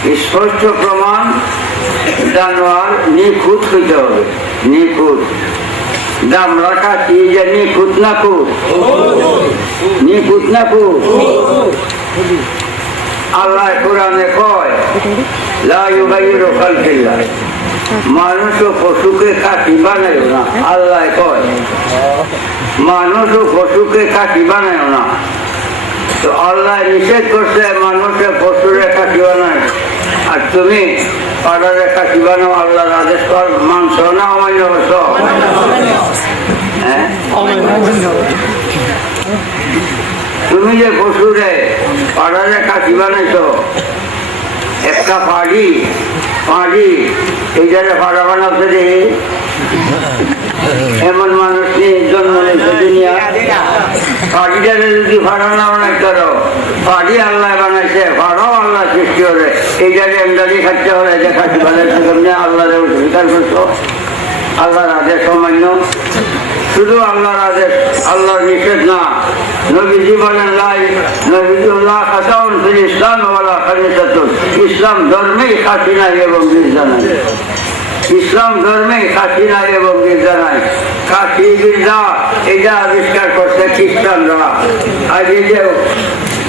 স্পষ্ট প্রমাণ জানোয়ার নিখুঁত হইতে হবে। নিখুঁত। দামড়া খাসি যে নিখুঁত না খুব? নিখুঁত না খুব? আল্লাহ কোরআনে কয়, লা ইউগাইরু খালকিল্লাহ। মানুষ ও পশুকে কাঠি বানায় না, আল্লাহ কয়। মানুষ ও পশুকে কাঠি বানায় না। তো আল্লাহ নিষেধ করছে মানুষে পশুরে কাঠি বানায়। আর তুমি কাঠি বানাও? আল্লাহর আদেশ কর, মাংস না অমান্য হ্যাঁ? তুমি যে পশুরে পাড়ারে কাঠি বানাইছ? একটা পাড়ি পাড়ি এই জায়গায় পাড়া বানাতে দেখি এমন মানুষ নিয়ে জন্ম নিয়েছে পাড়িটারে যদি ভাড়া না করো। পাড়ি আল্লাহ বানাইছে ভাড়াও আল্লাহ সৃষ্টি করে। এই জায়গায় খাচ্ছে হলে যে খাচ্ছি বানাইছে তুমি আল্লাহরে স্বীকার করছ। আল্লাহর আদেশ অমান্য। শুধু আল্লাহর আদেশ, আল্লাহর নিষেধ না। নবীজি বলেন, লাই নবীজুল্লাহ খাতাউন ফিল ইসলাম ওয়ালা খানিসাতুন। ইসলাম ধর্মেই খাসি নাই এবং গির্জা নাই। ইসলাম ধর্মেই খাসি নাই এবং গির্জা নাই। খাসি গির্জা এটা আবিষ্কার করছে খ্রিস্টানরা। আজ এই যে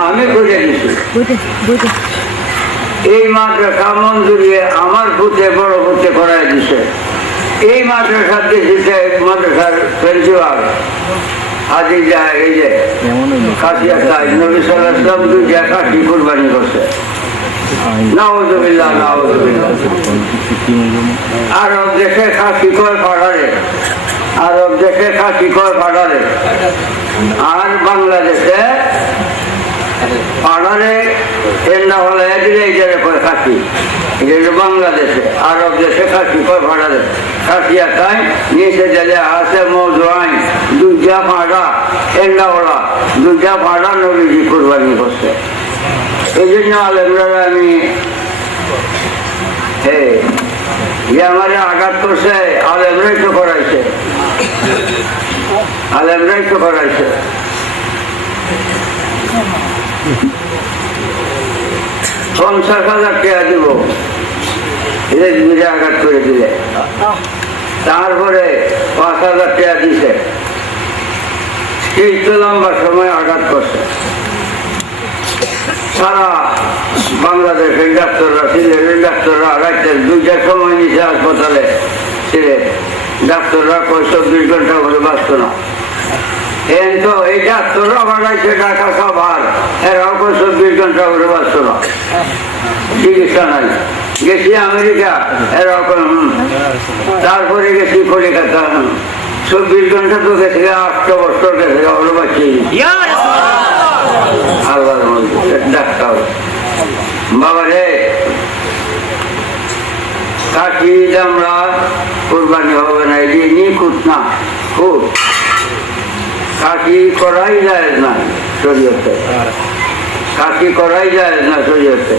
আমি করে দিছি এই মাদ্রাসা মঞ্জুরি আমার ভূতে বড় ভূতে করাই দিছে এই মাদ্রাসার দিয়েছে মাদ্রাসার প্রিন্সিপাল আজি যায় এই যে নবী সাল্লাম দুইটা খাসি কোরবানি করছে আরব দেশে খাসি কয় পাঠারে আরব দেশে খাসি কয় পাঠারে আর বাংলাদেশে পাড়ারে এন্না হলে দিলে এই জায়গায় কয় খাসি? বাংলাদেশে, আরব দেশে খাসি, কয় ভাড়ারে খাসিয়া খাই নিচে দিলে আছে মজুয়াইন দুইটা ভাড়া এন্না ওলা, দুইটা ভাড়া নবীজি কোরবানি করছে। এই জন্য আলেমরা আমি, হে যে আমারে আঘাত করছে আলেমরাই তো করাইছে। আলেমরাই তো করাইছে। পঞ্চাশ হাজার টাকা দিব দুইটা আঘাত করে দিলে তারপরে পাঁচ হাজার টাকা দিছে এই লম্বা সময় আঘাত করছে সারা বাংলাদেশের ডাক্তাররা সিলেটের ডাক্তাররা রাজ্যের দুইটার সময় নিচে হাসপাতালে ছিলেন ডাক্তাররা কয়, চব্বিশ ঘণ্টা করে বাঁচত না। এরাও কয় চব্বিশ ঘণ্টা গেছি আমেরিকা তারপরে গেছি কলিকাতা। চব্বিশ ঘণ্টা তো গেছে আট বছর গেছে ডাক্তার। বাবা রে কাশি আমরা কোরবানি হবে না এটি নিখুঁত না খুব কাশি করাই যায় না শরীয়তে। কাশি করাই যায় না শরীয়তে।